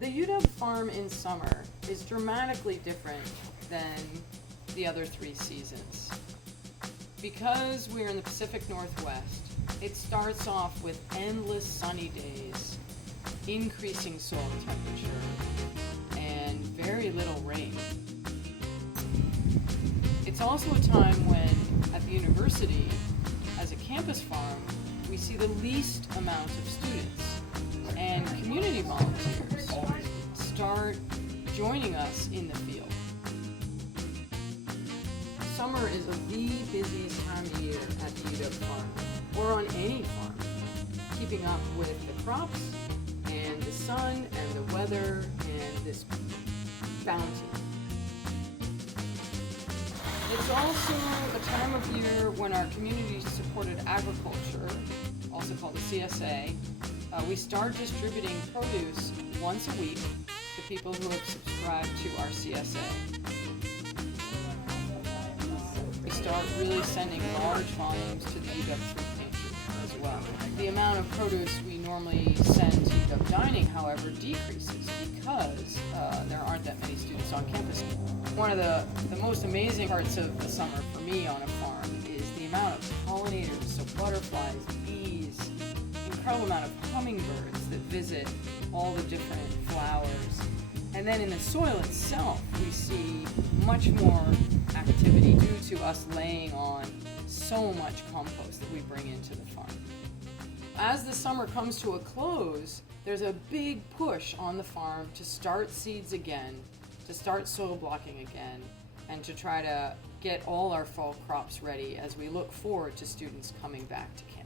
The UW farm in summer is dramatically different than the other 3 seasons. Because we're in the Pacific Northwest, it starts off with endless sunny days, increasing soil temperature, and very little rain. It's also a time when, at the university, as a campus farm, we see the least amount of students, and community volunteers start joining us in the field. Summer is the busiest time of year at the UW farm, or on any farm, keeping up with the crops and the sun and the weather and this bounty. It's also a time of year when our community-supported agriculture, also called the CSA, we start distributing produce once a week to people who have subscribed to our CSA. We start really sending large volumes to the UW food pantry as well. The amount of produce we normally send to UW Dining, however, decreases because there aren't that many students on campus. One of the most amazing parts of the summer for me on a farm is the amount of pollinators, so butterflies, bees, incredible amount of hummingbirds that visit all the different flowers. And then in the soil itself, we see much more activity due to us laying on so much compost that we bring into the farm. As the summer comes to a close, there's a big push on the farm to start seeds again, to start soil blocking again, and to try to get all our fall crops ready as we look forward to students coming back to campus.